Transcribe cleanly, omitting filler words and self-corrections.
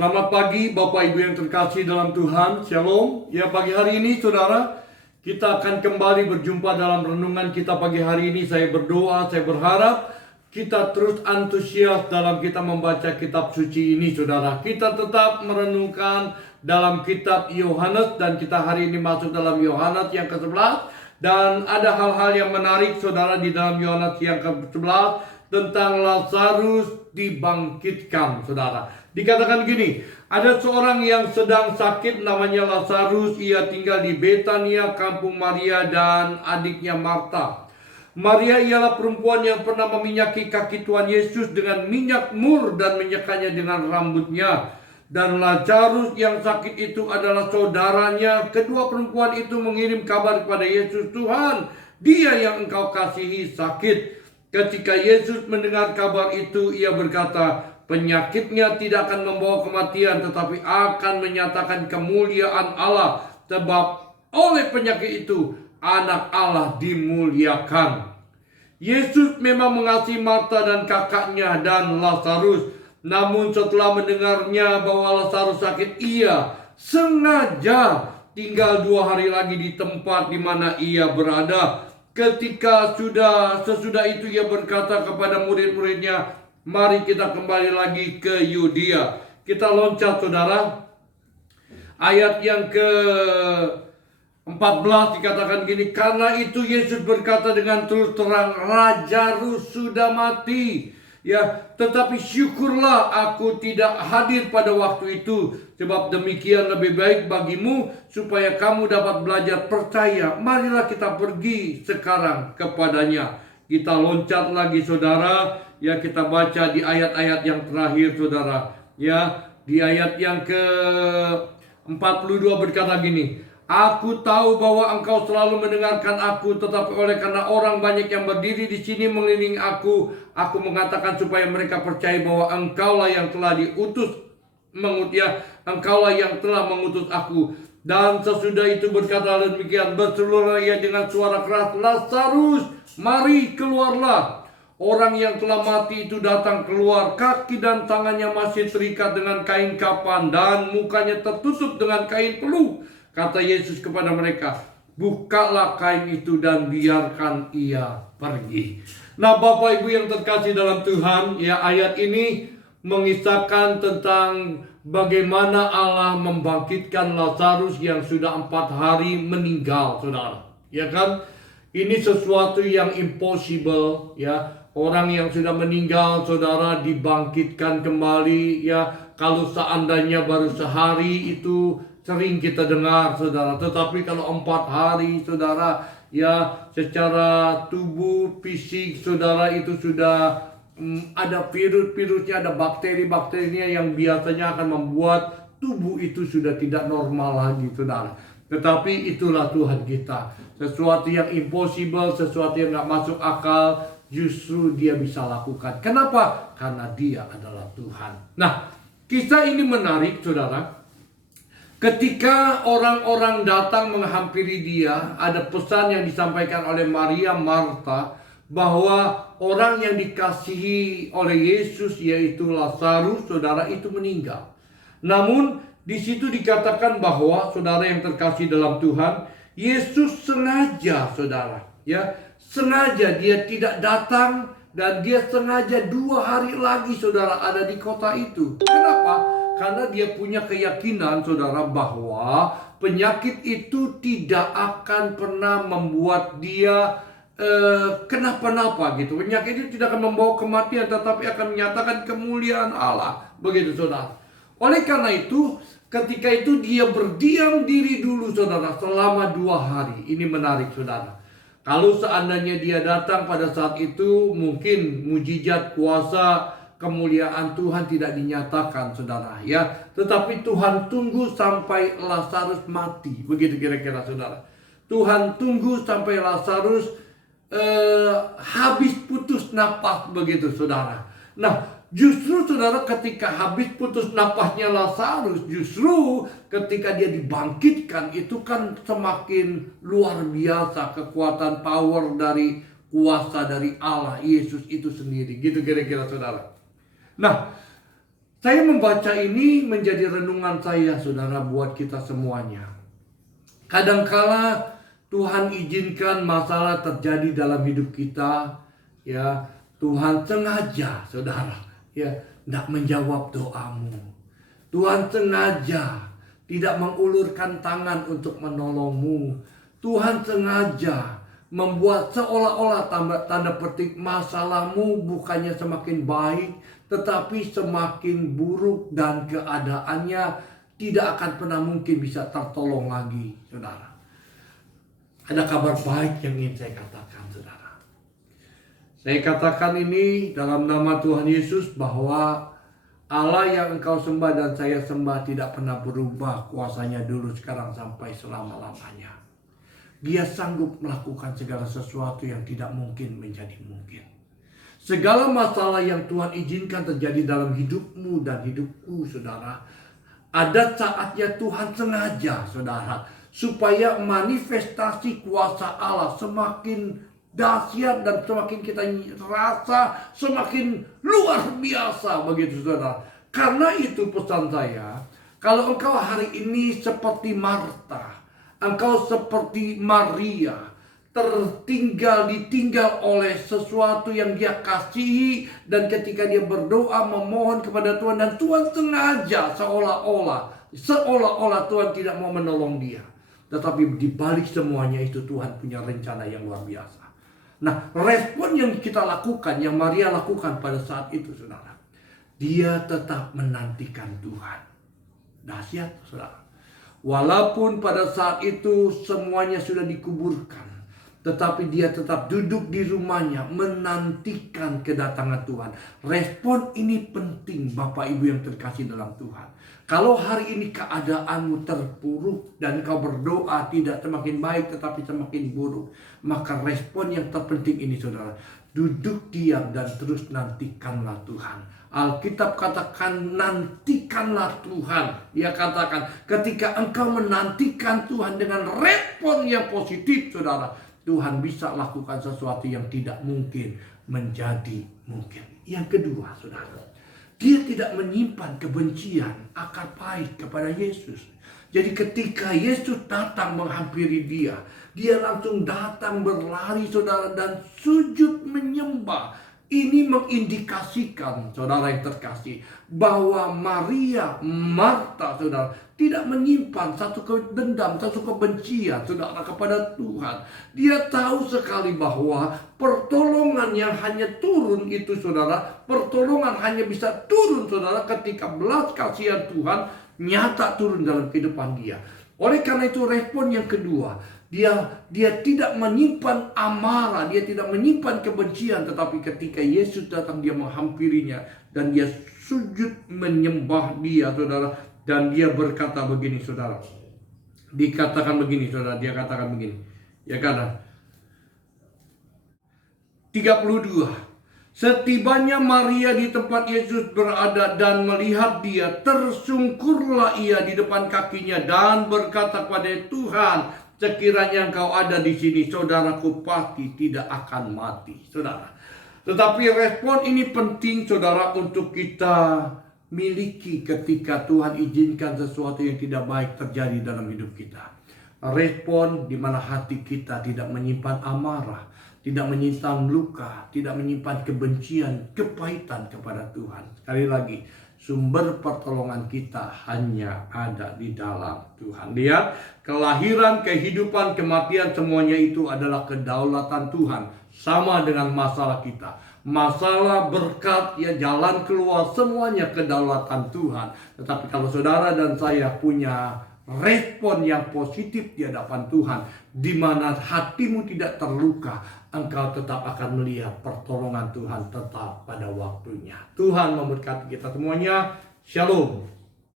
Selamat pagi Bapak Ibu yang terkasih dalam Tuhan. Shalom. Ya, pagi hari ini saudara, kita akan kembali berjumpa dalam renungan kita pagi hari ini. Saya berdoa, saya berharap kita terus antusias dalam kita membaca kitab suci ini saudara. Kita tetap merenungkan dalam kitab Yohanes dan kita hari ini masuk dalam Yohanes yang ke-11. Dan ada hal-hal yang menarik saudara di dalam Yohanes yang ke-11 tentang Lazarus dibangkitkan saudara. Dikatakan gini, ada seorang yang sedang sakit namanya Lazarus. Ia tinggal di Betania, kampung Maria dan adiknya Marta. Maria ialah perempuan yang pernah meminyaki kaki Tuhan Yesus dengan minyak mur dan menyekanya dengan rambutnya. Dan Lazarus yang sakit itu adalah saudaranya. Kedua perempuan itu mengirim kabar kepada Yesus, "Tuhan, dia yang engkau kasihi sakit." Ketika Yesus mendengar kabar itu, ia berkata, "Penyakitnya tidak akan membawa kematian, tetapi akan menyatakan kemuliaan Allah. Sebab oleh penyakit itu, anak Allah dimuliakan." Yesus memang mengasihi Marta dan kakaknya dan Lazarus. Namun setelah mendengarnya bahwa Lazarus sakit, ia sengaja tinggal 2 hari lagi di tempat di mana ia berada. Ketika sesudah itu ia berkata kepada murid-muridnya, "Mari kita kembali lagi ke Yudea." Kita loncat saudara. Ayat yang ke-14 dikatakan gini, "Karena itu Yesus berkata dengan terus terang, Lazarus sudah mati. Ya, tetapi syukurlah aku tidak hadir pada waktu itu, sebab demikian lebih baik bagimu supaya kamu dapat belajar percaya. Marilah kita pergi sekarang kepadanya." Kita loncat lagi saudara, ya kita baca di ayat-ayat yang terakhir saudara. Ya, di ayat yang ke-42 berkata gini, "Aku tahu bahwa engkau selalu mendengarkan aku, tetapi oleh karena orang banyak yang berdiri di sini mengelilingi aku mengatakan supaya mereka percaya bahwa engkaulah yang telah engkaulah yang telah mengutus aku." Dan sesudah itu berkata demikian, berserulah ia dengan suara keras, "Lazarus, mari keluarlah." Orang yang telah mati itu datang keluar, kaki dan tangannya masih terikat dengan kain kapan dan mukanya tertutup dengan kain peluh. Kata Yesus kepada mereka, "Bukalah kain itu dan biarkan ia pergi." Nah Bapak Ibu yang terkasih dalam Tuhan, ya ayat ini mengisahkan tentang bagaimana Allah membangkitkan Lazarus yang sudah 4 hari meninggal saudara. Ya kan? Ini sesuatu yang impossible ya. Orang yang sudah meninggal saudara dibangkitkan kembali ya. Kalau seandainya baru sehari itu sering kita dengar saudara. Tetapi kalau 4 hari saudara ya, secara tubuh fisik saudara itu sudah ada virus-virusnya, ada bakteri-bakterinya yang biasanya akan membuat tubuh itu sudah tidak normal lagi saudara. Tetapi itulah Tuhan kita. Sesuatu yang impossible, sesuatu yang gak masuk akal, justru dia bisa lakukan. Kenapa? Karena dia adalah Tuhan. Nah, kisah ini menarik saudara. Ketika orang-orang datang menghampiri dia, ada pesan yang disampaikan oleh Maria Marta bahwa orang yang dikasihi oleh Yesus yaitu Lazarus saudara itu meninggal. Namun di situ dikatakan bahwa saudara yang terkasih dalam Tuhan, Yesus sengaja saudara ya, sengaja dia tidak datang dan dia sengaja 2 hari lagi saudara ada di kota itu. Kenapa? Karena dia punya keyakinan saudara bahwa penyakit itu tidak akan pernah membuat dia kenapa-napa gitu. Penyakit itu tidak akan membawa kematian, tetapi akan menyatakan kemuliaan Allah. Begitu saudara. Oleh karena itu, ketika itu dia berdiam diri dulu saudara selama 2 hari. Ini menarik saudara. Kalau seandainya dia datang pada saat itu, mungkin mujizat, kuasa, kemuliaan Tuhan tidak dinyatakan saudara ya. Tetapi Tuhan tunggu sampai Lazarus mati. Begitu kira-kira saudara. Tuhan tunggu sampai Lazarus habis putus napas begitu saudara. Nah justru saudara ketika habis putus napasnya Lazarus, justru ketika dia dibangkitkan itu kan semakin luar biasa kekuatan power dari kuasa dari Allah Yesus itu sendiri. Gitu kira-kira saudara. Nah Saya membaca ini menjadi renungan saya, saudara, buat kita semuanya. Kadangkala Tuhan izinkan masalah terjadi dalam hidup kita, ya. Tuhan sengaja, saudara, ya, tidak menjawab doamu. Tuhan sengaja tidak mengulurkan tangan untuk menolongmu. Tuhan sengaja membuat seolah-olah tanda petik masalahmu bukannya semakin baik, tetapi semakin buruk dan keadaannya tidak akan pernah mungkin bisa tertolong lagi, saudara. Ada kabar baik yang ingin saya katakan, saudara. Saya katakan ini dalam nama Tuhan Yesus bahwa Allah yang engkau sembah dan saya sembah tidak pernah berubah kuasanya dulu, sekarang, sampai selama-lamanya. Dia sanggup melakukan segala sesuatu yang tidak mungkin menjadi mungkin. Segala masalah yang Tuhan izinkan terjadi dalam hidupmu dan hidupku, saudara, ada saatnya Tuhan sengaja, saudara, supaya manifestasi kuasa Allah semakin dahsyat dan semakin kita rasa semakin luar biasa, begitu, saudara. Karena itu pesan saya, kalau engkau hari ini seperti Marta, engkau seperti Maria, ditinggal oleh sesuatu yang dia kasihi, dan ketika dia berdoa memohon kepada Tuhan, dan Tuhan sengaja seolah-olah Tuhan tidak mau menolong dia. Tetapi di balik semuanya itu Tuhan punya rencana yang luar biasa. Nah, respon yang kita lakukan, yang Maria lakukan pada saat itu, saudara, dia tetap menantikan Tuhan. Dahsyat, saudara. Walaupun pada saat itu semuanya sudah dikuburkan, tetapi dia tetap duduk di rumahnya menantikan kedatangan Tuhan. Respon ini penting, Bapak Ibu yang terkasih dalam Tuhan. Kalau hari ini keadaanmu terpuruk dan kau berdoa tidak semakin baik tetapi semakin buruk, maka respon yang terpenting ini, saudara, duduk diam dan terus nantikanlah Tuhan. Alkitab katakan nantikanlah Tuhan. Dia katakan ketika engkau menantikan Tuhan dengan respon yang positif, saudara, Tuhan bisa lakukan sesuatu yang tidak mungkin menjadi mungkin. Yang kedua, saudara, dia tidak menyimpan kebencian, akar pahit kepada Yesus. Jadi ketika Yesus datang menghampiri dia, dia langsung datang berlari, saudara, dan sujud menyembah. Ini mengindikasikan, saudara yang terkasih, bahwa Maria, Marta, saudara, tidak menyimpan satu dendam, satu kebencian, saudara, kepada Tuhan. Dia tahu sekali bahwa pertolongan yang hanya turun itu, saudara, pertolongan hanya bisa turun, saudara, ketika belas kasihan Tuhan nyata turun dalam kehidupan dia. Oleh karena itu respon yang kedua, dia tidak menyimpan amarah, dia tidak menyimpan kebencian, tetapi ketika Yesus datang dia menghampirinya dan dia sujud menyembah dia, saudara, dan dia berkata begini, saudara. Dikatakan begini, saudara, dia katakan begini. Ya kan? 32. Setibanya Maria di tempat Yesus berada dan melihat dia, tersungkurlah ia di depan kakinya dan berkata kepada Tuhan, sekiranya engkau ada di sini, saudaraku pasti tidak akan mati, saudara. Tetapi respon ini penting, saudara, untuk kita miliki ketika Tuhan izinkan sesuatu yang tidak baik terjadi dalam hidup kita. Respon di mana hati kita tidak menyimpan amarah, tidak menyimpan luka, tidak menyimpan kebencian, kepahitan kepada Tuhan. Sekali lagi, sumber pertolongan kita hanya ada di dalam Tuhan. Lihat, kelahiran, kehidupan, kematian, semuanya itu adalah kedaulatan Tuhan. Sama dengan masalah kita. Masalah, berkat, ya, jalan keluar, semuanya kedaulatan Tuhan. Tetapi kalau saudara dan saya punya respon yang positif di hadapan Tuhan, di mana hatimu tidak terluka, engkau tetap akan melihat pertolongan Tuhan tetap pada waktunya. Tuhan memberkati kita semuanya. Shalom.